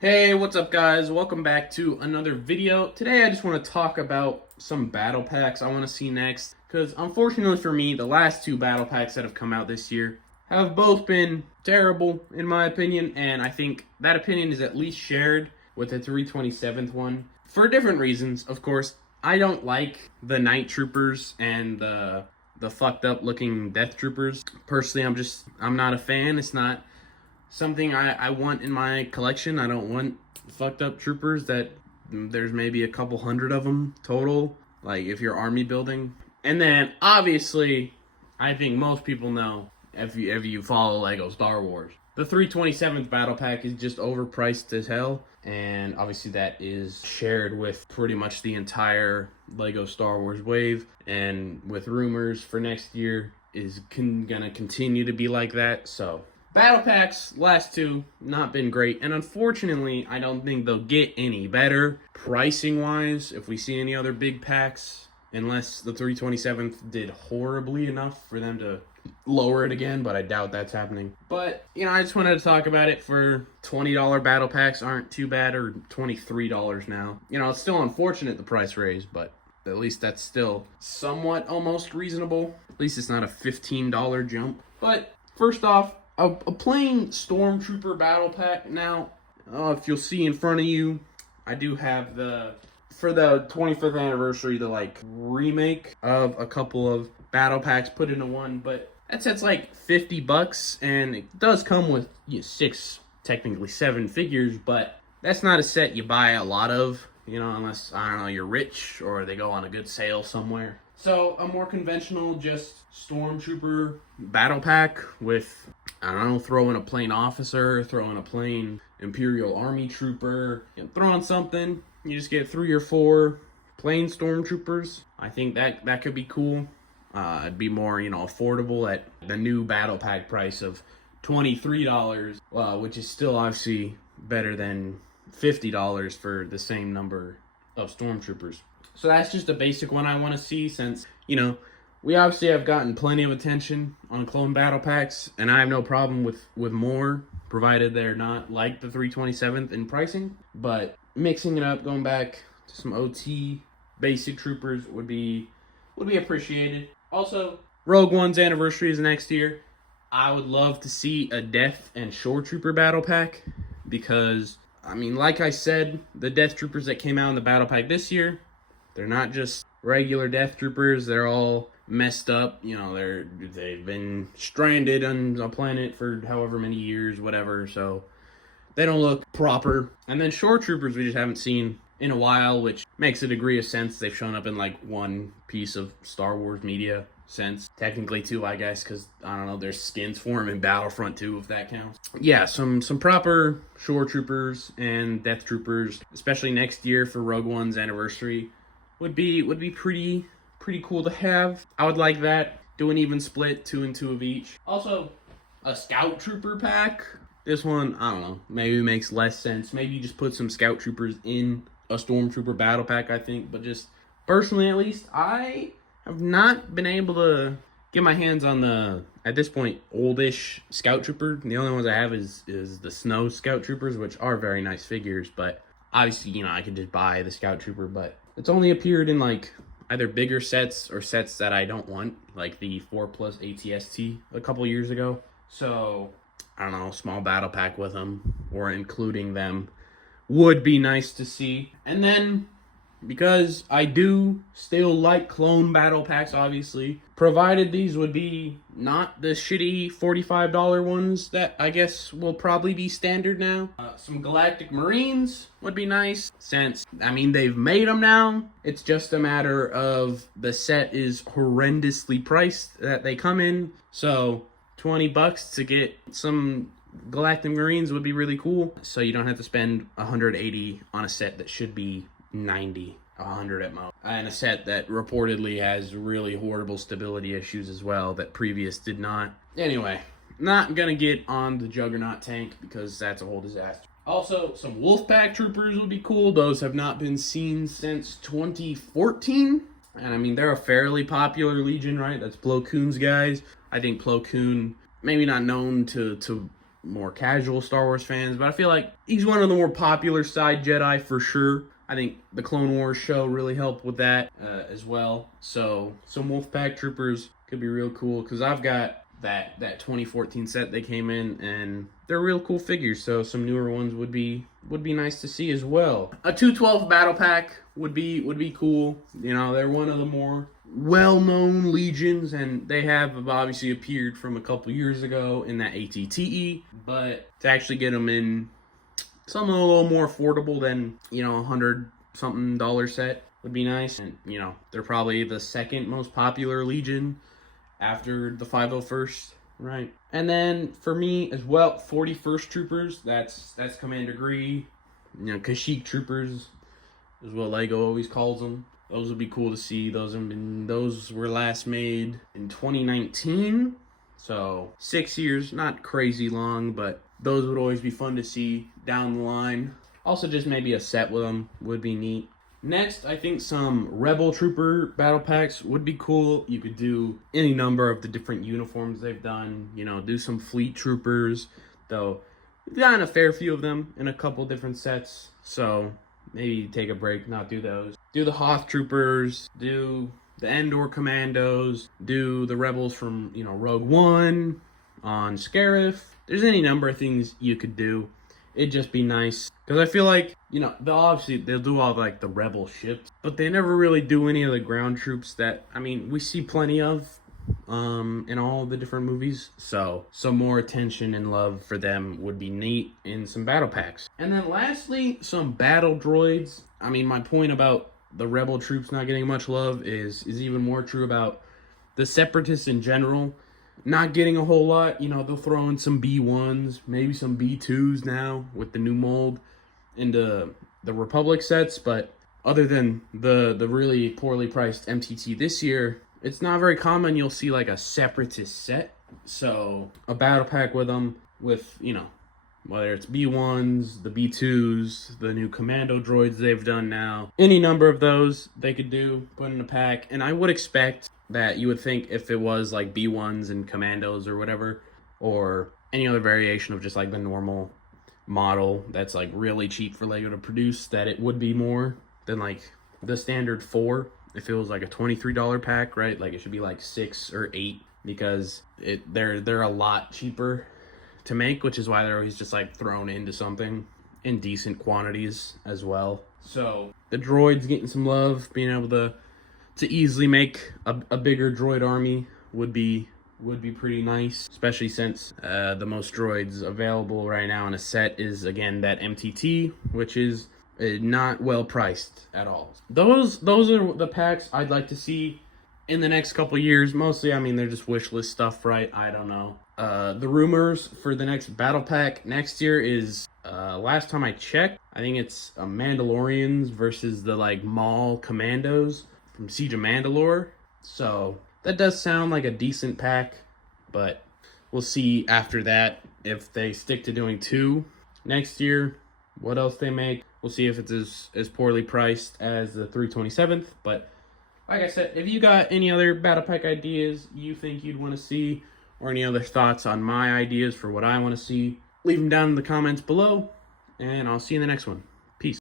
Hey, what's up guys? Welcome back to another video. Today I just want to talk about some battle packs I want to see next. Because unfortunately for me, the last two battle packs that have come out this year have both been terrible in my opinion. And I think that opinion is at least shared with the 327th one. For different reasons, of course. I don't like the Night Troopers and the fucked up looking Death Troopers. Personally, I'm not a fan. It's not something I want in my collection. I don't want fucked up troopers that there's maybe a couple hundred of them total, like if you're army building. And then obviously, I think most people know if you follow Lego Star Wars, the 327th battle pack is just overpriced as hell, and obviously that is shared with pretty much the entire Lego Star Wars wave, and with rumors for next year is gonna continue to be like that. So battle packs, last two, not been great. And unfortunately, I don't think they'll get any better pricing-wise if we see any other big packs. Unless the 327th did horribly enough for them to lower it again. But I doubt that's happening. But, I just wanted to talk about it. For $20 battle packs aren't too bad. Or $23 now. It's still unfortunate the price raise. But at least that's still somewhat almost reasonable. At least it's not a $15 jump. But first off, a plain Stormtrooper battle pack. Now, if you'll see in front of you, I do have for the 25th anniversary, the remake of a couple of battle packs put into one, but that set's like $50, and it does come with six, technically seven figures, but that's not a set you buy a lot of, unless, I don't know, you're rich or they go on a good sale somewhere. So a more conventional, just Stormtrooper battle pack with, I don't know, throw in a plain officer, throw in a plain Imperial Army trooper, throw in something. You just get 3 or 4 plain Stormtroopers. I think that could be cool. It'd be more, affordable at the new battle pack price of $23, which is still obviously better than $50 for the same number of Stormtroopers. So that's just a basic one I want to see, since, we obviously have gotten plenty of attention on clone battle packs, and I have no problem with more, provided they're not like the 327th in pricing. But mixing it up, going back to some OT basic troopers would be appreciated. Also, Rogue One's anniversary is next year. I would love to see a Death and Shore Trooper battle pack, because, like I said, the Death Troopers that came out in the battle pack this year, they're not just regular Death Troopers. They're all messed up. They've been stranded on a planet for however many years, whatever. So they don't look proper. And then Shore Troopers we just haven't seen in a while, which makes a degree of sense. They've shown up in one piece of Star Wars media since. Technically 2, I guess, because, I don't know, there's skins for them in Battlefront 2, if that counts. Yeah, some proper Shore Troopers and Death Troopers, especially next year for Rogue One's anniversary, would be pretty cool to have. I would like that. Do an even split, 2 and 2 of each. Also, a Scout Trooper pack. This one, I don't know, maybe makes less sense. Maybe you just put some Scout Troopers in a Stormtrooper battle pack, I think. But just personally, at least, I have not been able to get my hands on the, at this point, oldish Scout Trooper. The only ones I have is the Snow Scout Troopers, which are very nice figures. But obviously, I could just buy the Scout Trooper. But it's only appeared in either bigger sets or sets that I don't want, like the 4+ ATST a couple years ago. So I don't know, small battle pack with them or including them would be nice to see. And then, because I do still like clone battle packs, obviously, provided these would be not the shitty $45 ones that I guess will probably be standard now. Some Galactic Marines would be nice, since, they've made them now. It's just a matter of the set is horrendously priced that they come in. So $20 to get some Galactic Marines would be really cool. So you don't have to spend $180 on a set that should be $90, $100 at most. And a set that reportedly has really horrible stability issues as well that previous did not. Anyway, not gonna get on the Juggernaut tank because that's a whole disaster. Also, some Wolfpack Troopers would be cool. Those have not been seen since 2014. And they're a fairly popular Legion, right? That's Plo Koon's guys. I think Plo Koon, maybe not known to more casual Star Wars fans, but I feel like he's one of the more popular side Jedi for sure. I think the Clone Wars show really helped with that as well. So some Wolfpack troopers could be real cool, because I've got that 2014 set they came in, and they're real cool figures. So some newer ones would be nice to see as well. A 212 battle pack would be cool. You know, they're one of the more well-known legions, and they have obviously appeared from a couple years ago in that ATTE, but to actually get them in something a little more affordable than, you know, $100-something set would be nice. And, you know, they're probably the second most popular legion after the 501st, right? And then for me as well, 41st troopers, that's Commander Gree, you know, Kashyyyk troopers is what Lego always calls them. Those would be cool to see. Those were last made in 2019, so 6 years, not crazy long, but those would always be fun to see down the line. Also, just maybe a set with them would be neat. Next, I think some Rebel Trooper battle packs would be cool. You could do any number of the different uniforms they've done. You know, do some Fleet Troopers, though we've gotten a fair few of them in a couple different sets, so maybe take a break, not do those. Do the Hoth Troopers, do the Endor Commandos, do the Rebels from, you know, Rogue One on Scarif. There's any number of things you could do. It'd just be nice, because I feel like, you know, they'll do all like the Rebel ships, but they never really do any of the ground troops that, I mean, we see plenty of in all the different movies. So some more attention and love for them would be neat in some battle packs. And then lastly, some battle droids. I mean, my point about the Rebel troops not getting much love is even more true about the Separatists in general not getting a whole lot. You know, they'll throw in some B1s, maybe some B2s now with the new mold into the Republic sets, but other than the really poorly priced MTT this year, it's not very common you'll see like a Separatist set. So a battle pack with them, with, you know, whether it's B1s, the B2s, the new commando droids they've done now, any number of those they could do, put in a pack. And I would expect that you would think if it was like B1s and commandos or whatever, or any other variation of just like the normal model that's like really cheap for Lego to produce, that it would be more than like the standard 4. If it was like a $23 pack, right? Like it should be like 6 or 8, because they're a lot cheaper to make, which is why they're always just like thrown into something in decent quantities as well. So the droids getting some love, being able to easily make a bigger droid army would be pretty nice, especially since the most droids available right now in a set is, again, that MTT, which is not well priced at all. Those are the packs I'd like to see in the next couple years. Mostly, I mean, they're just wish list stuff, right? I don't know. The rumors for the next battle pack next year is, last time I checked, I think it's Mandalorians versus the like Maul Commandos from Siege of Mandalore. So that does sound like a decent pack, but we'll see after that if they stick to doing 2 next year, what else they make. We'll see if it's as poorly priced as the 327th. But like I said, if you got any other battle pack ideas you think you'd want to see, or any other thoughts on my ideas for what I want to see, leave them down in the comments below, and I'll see you in the next one.